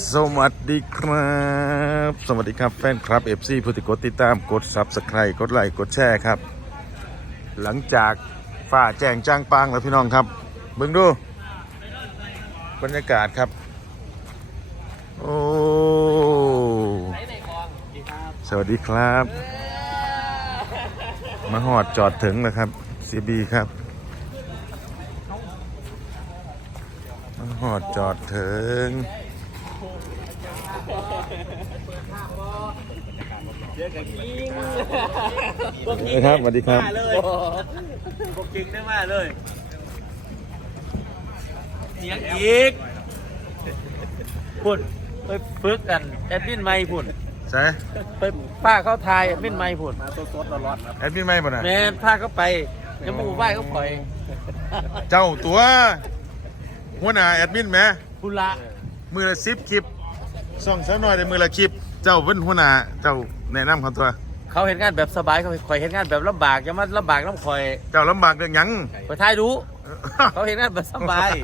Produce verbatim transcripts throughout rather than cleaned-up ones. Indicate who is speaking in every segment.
Speaker 1: สวัสดีครับสวัสดีครับแฟนคลับ เอฟ ซี ผู้ติดกดติดตามกด ซับสไครบ์ กดไลค์กดแชร์ครับ หลังจากฝ่าแจ้งจ้างปางแล้วพี่น้องครับเบิ่งดูบรรยากาศครับโอ้สวัสดีครับมาหอดจอดถึงแล้วครับซีบีครับมาหอดจอดถึงครับสวัสดีครับ
Speaker 2: พวกจริงได้มาเลยเสียงอีกพุ่นไปฝึกกันแอดมินไม่พุ่น
Speaker 1: ใช่
Speaker 2: ไปป้าเขาทายแอดมินไม่พุ่นมาสดๆร้อนๆครับ
Speaker 1: แอดมินไม่ป่ะนะ
Speaker 2: แม่พาเขาไปยังมูไหว้เขาปล่อย
Speaker 1: เจ้าตัวหัวหน้าแอดมินไหม
Speaker 2: พุละ
Speaker 1: มือละสิบคลิปส่องซะหน่อยในมือละคลิปเจ้าเป็นหัวหน้าเจ้าแนะนำเขาตัว
Speaker 2: เขาเห็นงานแบบสบายเขาคอยเห็นงานแบบลำบากอย่ามาลำบากน้ำคอย
Speaker 1: เจ้าลำบากเรื่องยัง
Speaker 2: ไปทายดูเขาเห็นงานแบบสบาย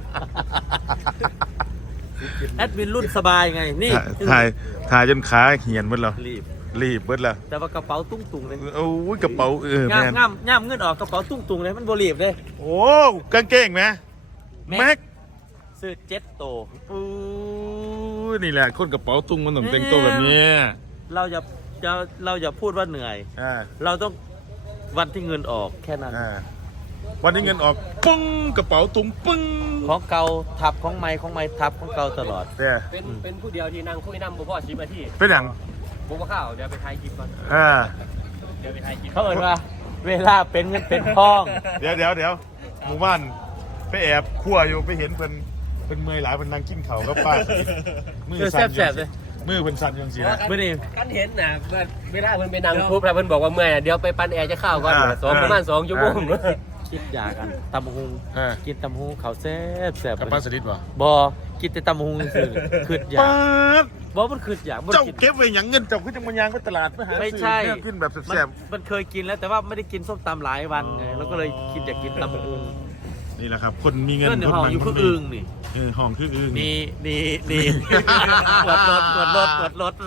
Speaker 2: แอดมินรุ่นสบายไงนี่
Speaker 1: ถ่ายถ่ายจนขาเหียนหมดแล้ว
Speaker 2: รีบ
Speaker 1: รีบหมดแล้ว
Speaker 2: แต่ว่ากระเป๋าตุ้งตุงเลย
Speaker 1: โอ้ยกระเป๋าเออแม่
Speaker 2: ง่ามง่ามเงินออกกระเป๋าตุ้งตุงเลยมันบรีบเลย
Speaker 1: โอ้กางเกงไหมแม็ก
Speaker 2: ซื้อเจ็ตโต
Speaker 1: ปูนี่แหละคนกระเป๋าตุ้งมันต้องแต่งตัวแบบนี้
Speaker 2: เราจะจะเราอย่าพูดว่าเหนื่อยเราต้องวันที่เงินออกแค่นั้น
Speaker 1: วันที่เงินออกปึ้งกระเป๋าตุ้งปึ้ง
Speaker 2: ของเก่าทับของใหม่ของใหม่ทับของเก่าตลอด
Speaker 3: เป็นเป็นผู้เดียวที่นั่งคุยนำบุพเพชิมาที่
Speaker 1: เป็นอย่าง
Speaker 3: บุพเพข้าวเดี๋ยวไปถ่ายคลิปก่อนเดี๋ยวไปถ่ายคลิป
Speaker 2: เขาเอ่ยว่าเวลาเป็นเงินเป็นทอง
Speaker 1: เดี๋ยวเดี๋ยวเดี๋ยวหมู่บ้านไปแอบคั่วอยู่ไปเห็นเพิ่นเป็นเมยหลายเพิ่นนั่งกินเขาก็ป้า
Speaker 2: มือสั่นเลย
Speaker 1: มือเพิ่นสั่นยังสินะ
Speaker 2: มื่อนี้
Speaker 3: กันเห็นนะเวลาเพิ่นไปนั่งคุบแล้วเพิ่นบอกว่าเมื่อยเดี๋ยวไปปั่นแอร์จะเข้าก่อนสองประมาณสองชั่วโมง
Speaker 2: คิดอยากกันตำหุงกินตำหุงเขาแซ่บแซ่บ
Speaker 1: กับป้าสลิดบ่
Speaker 2: บ่กินแต่ตำหุงซื่อคืดอยากบ่มันคืดอยาก
Speaker 1: เจ้าเก็บไว้หยังเงินเจ้าคือจังมันยางไปตลาดไปหา
Speaker 2: ไม่ใช่
Speaker 1: กินแบบแซ่บ
Speaker 2: มันเคยกินแล้วแต่ว่าไม่ได้กินส้มตำหลายวันไงแล้วก็เลยคิดอยากกินตำหุง
Speaker 1: นี่แหละครับคนมีเงิน
Speaker 2: คนห้องอยู่คืออึ่งนี่
Speaker 1: เออห้องคืออึ่ง
Speaker 2: นี่นี่นี่กดรถกดรถกดรถ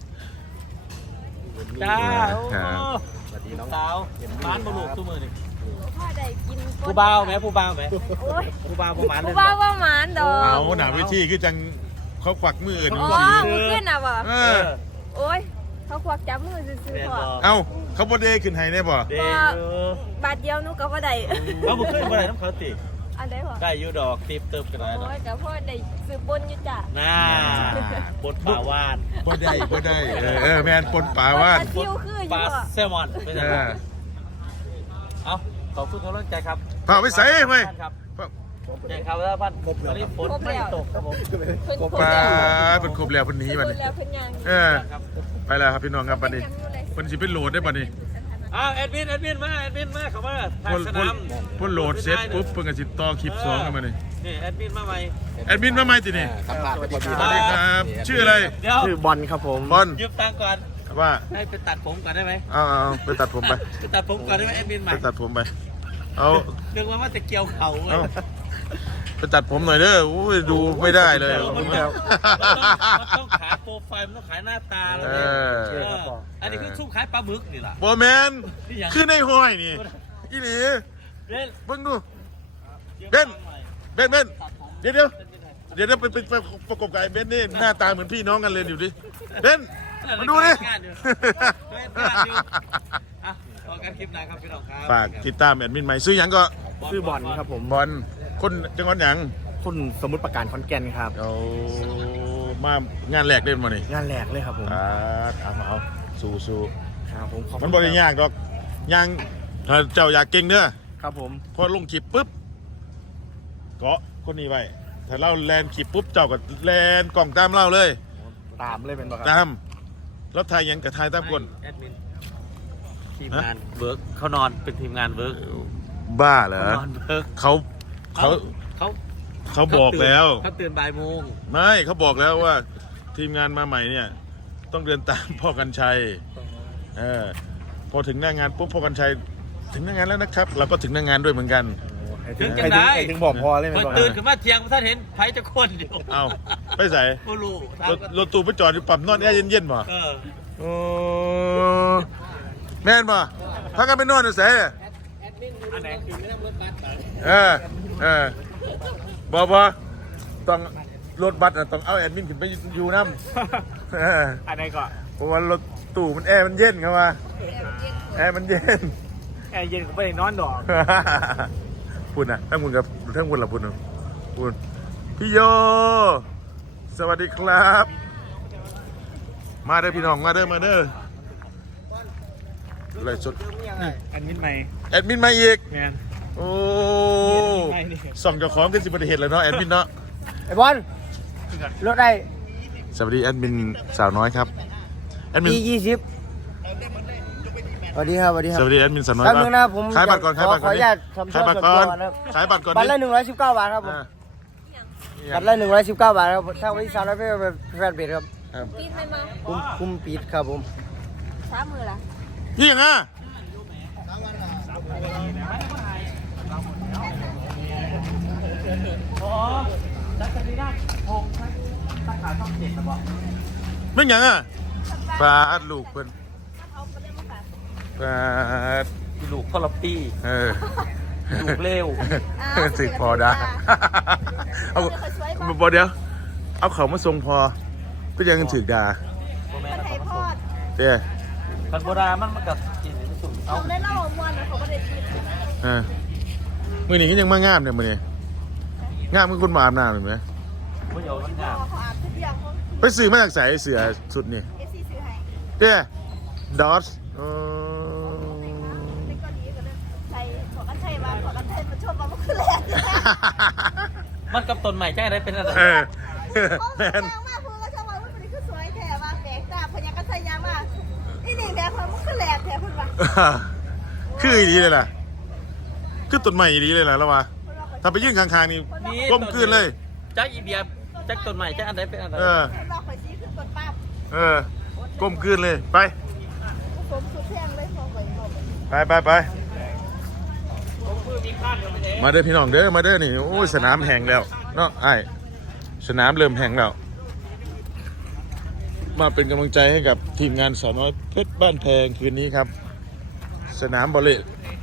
Speaker 2: จ้าสวัสดีน้องสาวบ้านบลูกตู้มือนี่ผู้บ่าวไหมผู้บ่าวไหมผู้บ่าวประมาณ
Speaker 4: ผู้บ่าวประมาณดอก
Speaker 1: เอาหนาวิธีคือจังเขาควักมืออื่น
Speaker 4: อ๋อมือขึ้นอ่ะบ่โอ้ยเขาควักจับมือซื้อๆพอ
Speaker 1: เอ้าเขาบ่ได้ขึ้นให้ได้บ่
Speaker 4: บาทเดียวนุก็บ่ได้
Speaker 2: เอาบ่ขึ้นบ่ได้น้ำเขาติ
Speaker 4: อันใดบ่
Speaker 2: ได้อยู่ดอกติบเติบกันได้ดอก
Speaker 4: โอ้ยก็พอได้ซื้อปนอยู่จ้ะ
Speaker 2: น่าปนปลาวาน
Speaker 1: บ่ได้บ่ได้เออแม่นปนปลาวาน
Speaker 2: ปลาแซลมอนไม่ใช่เอ้าขอบคุณกำลังใจครับ
Speaker 1: พาไปใส่ไหม
Speaker 2: ใช่ครับแล้วพันวันนี้ฝนไม่ตกครับผม
Speaker 1: ปลาเป็นครบแล้ววันนี้วันนี้เออไปแล้วครับพี่น้องครับวันนี้วันนี้เป็นโหลดได้ป่ะนี่
Speaker 2: อ้าวแอดมินแอดมินมาแอดมินมาเข้ามาถ่ายสนาม
Speaker 1: พ่นโหลดเสร็จปุ๊บเพิ่งจะติดต่อคลิปสองกันมานี่
Speaker 2: นี่แอดมินมาใหม่
Speaker 1: แอดมินมาใหม่จีนี่สวัสดีครับชื่ออะไร
Speaker 2: ชื่
Speaker 3: อบอลครับผม
Speaker 1: บอล
Speaker 2: ยืมตังก่อน
Speaker 1: ว่า
Speaker 2: ให้ไปตัดผมก่อนได้ไหม
Speaker 1: เอาเอาไปตัดผมไป
Speaker 2: ไปตัดผมก่อนได้ไหมแอดมินใหม่
Speaker 1: ไปตัดผมไปเอา
Speaker 2: เรื่องว่าจะเกี่ยวเขา
Speaker 1: ไปตัดผมหน่อยเด้อโอ้ยดูไม่ได้เลย
Speaker 2: มันต้องขายโปรไฟล์มันต้องขายหน้าตาเลยอันนี้คือชุ่มขายปลาหมึกนี่แหละ
Speaker 1: บอแมนคือในห้อยนี่อีหลีเบิ้งดูเบนเบนเบนเดี๋ยวเดี๋ยวเดี๋ยวเป็นเป็นประกบกับไอ้เบนนี่หน้าตาเหมือนพี่น้องกันเลยอยู่ดิเบนมาดูดิฝากติดตามแอดมินใหม่ซื้อยังก็
Speaker 3: ซื้อบอลครับผม
Speaker 1: บอลคนจังหวัดหยัง
Speaker 3: คนสมุทรปราการขอนแก่นครับ
Speaker 1: เอามางานแรกเล่นมาหนิ
Speaker 3: งานแรกเลยครับผม
Speaker 1: เอามาเอาสู้สู้
Speaker 3: ครับผม
Speaker 1: มันบริยากหรอกยังถ้าเจ้าอยากเก่งเนอะ
Speaker 3: ครับผม
Speaker 1: พอลงขีบปุ๊บเกาะคนนี้ไว้ถ้าเราแลนขีบปุ๊บเจ้าก็แลนกล่องตามเราเลย
Speaker 3: ตามเลยเป็นบ่ครับ
Speaker 1: ตามแล้วไทยยังกับไทยตามคน
Speaker 2: ทีมงานเวิร์กเขานอนเป็นทีมงานเวิร์ก
Speaker 1: บ้าเหรอเขาเขา
Speaker 2: เขา
Speaker 1: เขาบอกแล้ว
Speaker 2: เขาเตือนบ่ายโมง
Speaker 1: ไม่เขาบอกแล้วว่าทีมงานมาใหม่เนี่ยต้องเดินตามพ่อกันชัยเออพอถึงหน้างานปุ๊บพ่อกันชัยถึงหน้างานแล้วนะครับเราก็ถึงหน้างานด้วยเหมือนกัน
Speaker 2: ถึงจังได๋
Speaker 1: ไอ้ถึงบอกพอเลย
Speaker 2: เพิ่น
Speaker 1: บอก
Speaker 2: ตื่นขึ้นมาเที่ยงท่านเห็นไผจะคนอยู่
Speaker 1: เอาไปใส่
Speaker 2: บ่รู้ถาม
Speaker 1: รถรถตู้ไปจอดอยู่ปั๊มนอนแอร์เย็นๆบ่
Speaker 2: เออ
Speaker 1: โอ้แม่นบ่พากันไปนอนอยู่ไส
Speaker 2: อันไหนคือไม่ต้องรถบัส
Speaker 1: เออเออบ่บ่ต้องรถบัสน่ะต้องเอาแอดมินขึ้นไปอยู่นำเออ
Speaker 2: อันไหนก็
Speaker 1: เพราะว่ารถตู้มันแอร์มันเย็นครับว่าแอร์มันเย็น
Speaker 2: แอร์เย็นก็บ่ได้นอนดอก
Speaker 1: พูดนะทั้งคุณกับทั้งคุณละพูดนะพูดพี่โยสวัสดีครับ มาเด้อพี่น้องมาเด้อมาเด้ออะไรสด
Speaker 2: อันมินใหม่
Speaker 1: แอดมินมาอีก
Speaker 2: แมน
Speaker 1: โอ้
Speaker 2: ไม่ดิ
Speaker 1: ส่องเจ้าของเป็นสิบประเหตุเลยเนาะแอดมินเนาะ
Speaker 3: ไอ้บอลรถได้
Speaker 1: สวัสดีแอดมินสาวน้อยครับแอดมิน
Speaker 3: ยี่ยี่สิบสวัสดีครับสวัสดีครั
Speaker 1: ส
Speaker 3: บ
Speaker 1: วัสดีแอดมินสาวน้อย
Speaker 3: แป๊บนึงนะผม
Speaker 1: ขายบัตรก่อนขายบัตรก่อน
Speaker 3: ขออนุญาตทำ
Speaker 1: ขายบัตรก่อน
Speaker 3: ส่วนตัวนะครับ
Speaker 1: ขายบัตรก่อน
Speaker 3: บัตรละ
Speaker 1: ดิ
Speaker 3: หนึ่งร้อยสิบเก้าบาทครับผม
Speaker 1: อ่า
Speaker 3: บัตรละหนึ่งร้อยสิบเก้าบาทครับถ้าวันที่สามร้อยเป็นแฟนเพจครับ
Speaker 1: ครับ
Speaker 4: ปีนไปมา
Speaker 3: คุมคุมปิดครับผม
Speaker 4: ช้ามือละ
Speaker 1: นี่ยังไง
Speaker 2: อ๋อดัชนีด้านหกสาขาช่องเจ็ดนะบอก
Speaker 1: ไม่ยังอ่ะฟาดลูกเพิ่น
Speaker 4: เขาไม่ได้มาขาย
Speaker 1: ฟาด
Speaker 2: พี่ลูกพ่อลบปี้
Speaker 1: เออ
Speaker 2: ลูกเร็ว
Speaker 1: สิพอได้เอาบอเดี๋ยว เอาเขามาทรงพอก็ยังถือดา
Speaker 2: โมแมน
Speaker 4: ไข่ทอด
Speaker 1: เด้อ
Speaker 2: คันโบราณมันมากับกินสุดเอา
Speaker 4: เขาได้เล่าอมวนเขาไม่ได้กิน
Speaker 1: เออมือนี้ก็ยังมางามเนี่ยมือนี้งามคือคนมาอาบน้ำเห็นไหม
Speaker 2: ไม่ยอมมันงาม
Speaker 4: เขาอาบทุกอย่างเขา
Speaker 1: ไปซื้อมาจากใส่เสือสุดนี่
Speaker 4: เอซี่ซื้อให้
Speaker 1: เด้อดอสเออ
Speaker 4: ในเกาหลีก็เลยใส่ขอกันใช่มาขอกันใช่มาชมมาเมื่อคืนแรก
Speaker 2: มันกับต้นใหม่แจ้ได้เป็นอะไร
Speaker 1: เออแม
Speaker 4: แม่
Speaker 1: น
Speaker 4: นมากพูดก็ชอบว่ามันคือสวยแท้ว่าแปลกตาพญากันใส่ยางมากนี่นี่แม่ความมันคือแหลกแท้พูดว่า
Speaker 1: คืออีดีเลยล่ะ คือต้นใหม่อีดีเลยล่ะแล้ววะถ้าไปยื่นข้างๆนี่ก้มกลืนเลย
Speaker 2: จักอีเบียจักต้นใหม่จักอันใดเป็นอันใด
Speaker 1: เออ
Speaker 4: คนเราคอยชี้ขึ้นกดปั๊บ
Speaker 1: เออ ก้มกลืนเลย ไป
Speaker 4: ผสมสุดแท่งเลยพอไหวหมด
Speaker 1: ไปไปไป มาเด้อพี่น้องเด้อ มาเด้อนี่ โอ้ยสนามแห่งแล้ว เนาะไอ้ายสนามเริ่มแห่งแล้ว มาเป็นกำลังใจให้กับทีมงานสาวน้อยเพชรบ้านแพงคืนนี้ครับ สนามบอลเล่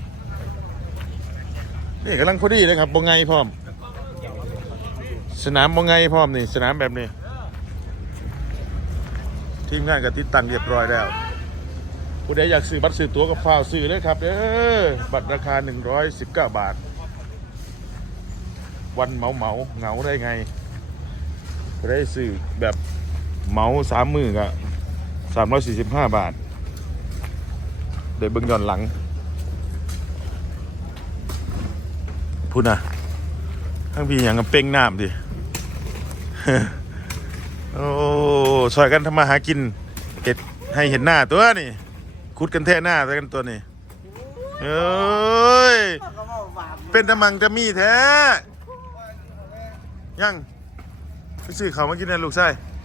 Speaker 1: นี่กำลังพอดีเลยครับบงไงพร้อม สนามบงไงพร้อมนี่ สนามแบบนี้ ทีมงานก็ติดตั้งเรียบร้อยแล้วผู้ใดอยากซื้อบัตรซื้อตั๋วกับฟ้าวซื้อเลยครับเด้อบัตรราคาหนึ่งร้อยสิบเก้าบาท วันเหมาเหมาเหงาได้ไงผู้ใดซื้อแบบเหมาสามมือก็สามร้อยสี่สิบห้าบาทเดี๋ยวเบิ่งย้อนหลังพูดนะทั้งพี่อย่างกับเป้งน้ำดิ โอ้ซอยกันทำมาหากินเห็ดให้เห็นหน้าตัวนี่คุดกันแท้หน้าตัวกันตัวนี่เอ้ยเป็นตะมังตะมีแท้ยังไปซื้อเขาวมากินนะลูกไส้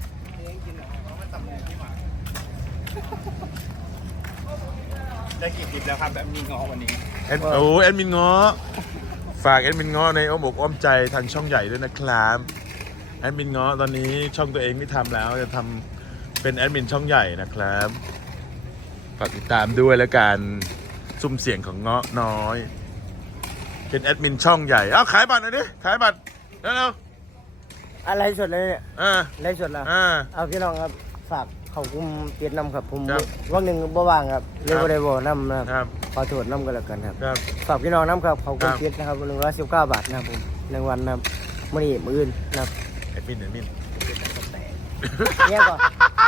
Speaker 2: ได้กี่ทิปแล้วครับแบบมีงอวันนี้
Speaker 1: แอดโอ้แอดมินง้อฝากแอดมินง้อในอ้อมอกอ้อมใจทางช่องใหญ่ด้วยนะครับแอดมินง้อตอนนี้ช่องตัวเองไม่ทำแล้วจะทำเป็นแอดมินช่องใหญ่นะครับฝากติดตามด้วยแล้วกันซุ่มเสียงของเงาะน้อยเป็นแอดมินช่องใหญ่เอาขายบัตรหน่อยดิขายบัตรเร็ว
Speaker 3: อะไรสดเลยเนี่ย
Speaker 1: ๆอ่า
Speaker 3: อะไรสดนะ
Speaker 1: อ่า
Speaker 3: เอาพี่น้องครับฝากเขาคุมเปียดนำครับผม
Speaker 1: ครับ
Speaker 3: วันหนึ่งบ่ว่างครับเลย
Speaker 1: ครับ
Speaker 3: บ่ได้บ่นำนะค
Speaker 1: ครับ รับ
Speaker 3: ขอโทษนำกันแล้วกันครับ
Speaker 1: ครับ
Speaker 3: ฝากพี่น้องนำครับเขาคุ
Speaker 1: ค
Speaker 3: ม
Speaker 1: รับ
Speaker 3: เปียดนะครับหนึ่งร้อยสิบเก้าบาทนะครับผมหนึ่งวันนะครับมื้อนี้มื้ออื่นนะครับ
Speaker 1: แอดมินแอดมิน
Speaker 3: เนี่ยก่อน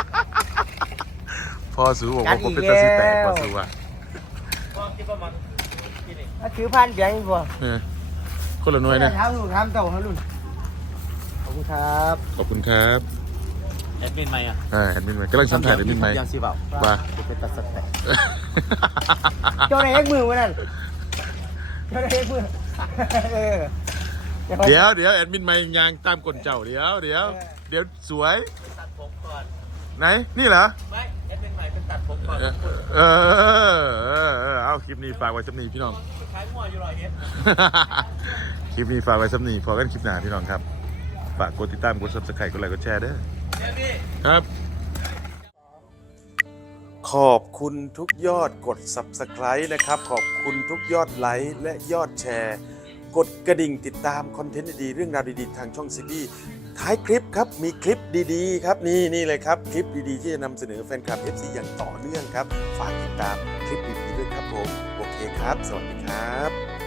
Speaker 1: พอสูบอก
Speaker 3: จั
Speaker 1: ว่า
Speaker 3: ด
Speaker 1: ผม
Speaker 3: อีก
Speaker 1: เป็นตาสีแตก
Speaker 3: แล้ว
Speaker 1: พอสูอ่ะ
Speaker 2: ก็คิดว่ามันกินอีก
Speaker 3: อ่ะถือผ่านเบียงอีกบ่
Speaker 1: เออคนละหน่วยนะ
Speaker 3: ถามลูกถามเต่าครับลุนขอบคุณครับ
Speaker 1: ขอบคุณครับ
Speaker 2: แอดมินใหม่อ่ะ
Speaker 1: อ่าแอดมินใหม่กำลังสัมผัสแอดมินใหม่
Speaker 2: ยังสิเปล่า
Speaker 1: ว่า
Speaker 3: จะเป็นตัดสแต็กเจ้าไหนเอ็กมือวะนั่นเจ้าไหนเอ็กมือเออ
Speaker 1: เดี๋ยวเดี๋ยวแอดมินใหม่ยางตามกฎเจ้าเดี๋ยวเดี๋ยวเดี๋ยวสวย
Speaker 2: ตัดผมก่อน
Speaker 1: ไหนนี่เหรอ
Speaker 2: ไม่เอฟเป็นใหม่เป็นตัดผมก่อน
Speaker 1: เออเออเออเอาคลิปนี้ฝากไว้สำนีพี่น้อง
Speaker 2: ขายมั่วอยู่หรอยเอฟ
Speaker 1: คลิปนี้ฝากไว้สำนีพอกันคลิปหน้าพี่น้องครับฝากกดติดตามกด Subscribe กดไลค์กดแชร์เด้อ
Speaker 2: เอฟพี่
Speaker 1: ครับ ขอบคุณทุกยอดกด Subscribe นะครับ ขอบคุณทุกยอดไลค์และยอดแชร์ กดกระดิ่งติดตามคอนเทนต์ดีๆเรื่องราวดีๆทางช่องซีบีท้ายคลิปครับมีคลิปดีๆครับนี่นี่เลยครับคลิปดีๆที่จะนำเสนอแฟนคลับ เอฟ ซี อย่างต่อเนื่องครับฝากติดตามคลิปดีๆด้วยครับผมโอเคครับสวัสดีครับ